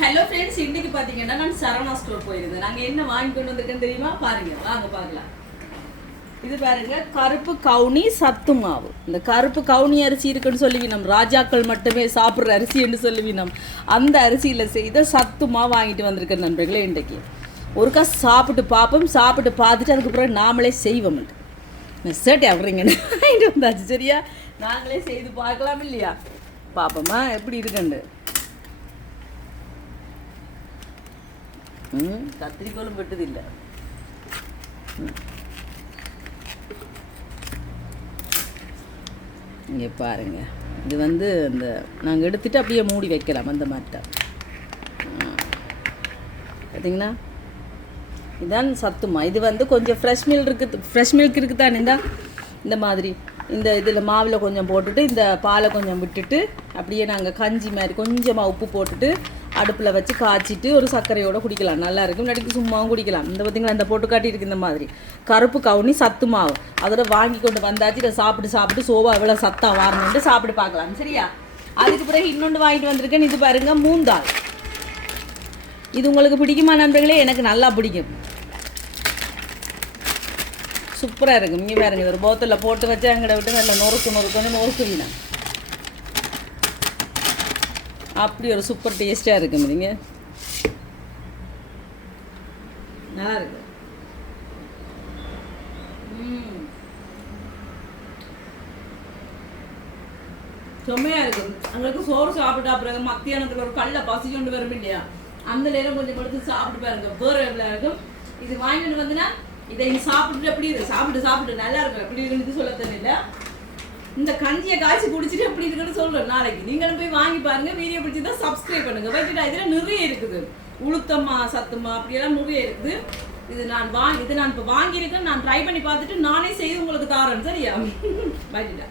Hello friends, இன்னைக்கு பாத்தீங்கன்னா நான் சரவணா ஸ்டோர் போயிருந்தேன். நாங்க என்ன வாங்கி கொண்டு வந்திருக்கேன்னு தெரியுமா? பாருங்க, வாங்க பார்க்கலாம். இது பாருங்க, கருப்பு கவுனி சத்து மாவு. இந்த கருப்பு கவுனி அரிசி இருக்குன்னு சொல்லுவி நம்ம ராஜாக்கள் மட்டுமே சாப்பிட்ற அரிசி என்று சொல்லுவி அந்த அரிசியில் செய்த சத்து மாவு வாங்கிட்டு வந்திருக்கேன் நண்பர்களே. இன்றைக்கு ஒருக்கா சாப்பிட்டு பார்ப்போம், சாப்பிட்டு பார்த்துட்டு அதுக்கு பிறகு நாமளே செய்வோம். சேட்டை அப்படிங்கன்னு வாங்கிட்டு வந்தாச்சு. சரியா, நாங்களே செய்து பார்க்கலாம் இல்லையா? பார்ப்போமா எப்படி இருக்குண்டு. கத்திரிக்கோளும் வெட்டது இல்லை. இங்கே பாருங்க, இது வந்து இந்த நாங்கள் எடுத்துகிட்டு அப்படியே மூடி வைக்கலாம் அந்த மாட்டை. பார்த்தீங்கன்னா இதுதான் சத்துமா. இது வந்து கொஞ்சம் ஃப்ரெஷ் மில்க் இருக்குது தானே. இந்த மாதிரி இந்த இதில் மாவில் கொஞ்சம் போட்டுட்டு இந்த பாலை கொஞ்சம் விட்டுட்டு அப்படியே நாங்கள் கஞ்சி மாதிரி கொஞ்சமாக உப்பு போட்டுட்டு அடுப்பில் வச்சு காய்ச்சிட்டு ஒரு சர்க்கரையோடு குடிக்கலாம். நல்லா இருக்கும். நடிக்கு சும்மாவும் குடிக்கலாம். இந்த பார்த்திங்களா, இந்த போட்டு காட்டியிருக்கு இந்த மாதிரி கருப்பு கவுனி சத்து மாவு. அதோட வாங்கி கொண்டு வந்தாச்சு. இதை சாப்பிட்டு சோவா எவ்வளோ சத்தா வாரணுன்ட்டு சாப்பிட்டு பார்க்கலாம். சரியா, அதுக்கு பிறகு இன்னொன்று வாங்கிட்டு வந்திருக்கேன். இது பாருங்கள், மூந்தாள். இது உங்களுக்கு பிடிக்குமா நண்பர்களே? எனக்கு நல்லா பிடிக்கும். சூப்பராக இருக்கும். இங்கே பாருங்க, இது ஒரு போத்தலில் போட்டு வச்சு அங்கிட்ட விட்டு நல்லா நொறுக்குவீனா அப்படி ஒரு சூப்பர் டேஸ்ட்டாக இருக்கும். இதுங்க நல்லா இருக்கு. செம்மையாக இருக்கும். எங்களுக்கு சோறு சாப்பிட்டா பிறகு மத்தியானத்தில் ஒரு கல்ல பசி கொண்டு வரும் இல்லையா, அந்த நேரம் கொஞ்சம் கொடுத்து சாப்பிட்டு பாருங்க, வேறு எவ்வளோ இருக்கும். இது வாங்கிட்டு வந்துன்னா இதை சாப்பிட்டு எப்படி இருக்கு, சாப்பிட்டு நல்லா இருக்கும். எப்படி இருக்குன்னு சொல்ல தெரியல. இந்த கஞ்சியை காய்ச்சி குடிச்சிட்டு எப்படி இருக்குன்னு சொல்கிறேன் நாளைக்கு. நீங்களும் போய் வாங்கி பாருங்க. வீடியோ பிடிச்சிருந்தா சப்ஸ்கிரைப் பண்ணுங்க. வச்சுட்டா இதில் நிறைய இருக்குது, உளுத்தம்மா சத்துமா அப்படியெல்லாம் நிறைய இருக்குது. இது நான் இப்போ வாங்கியிருக்கேன். நான் ட்ரை பண்ணி பார்த்துட்டு நானே செய்து உங்களுக்கு தாரேன். சரியா, வச்சுட்டா.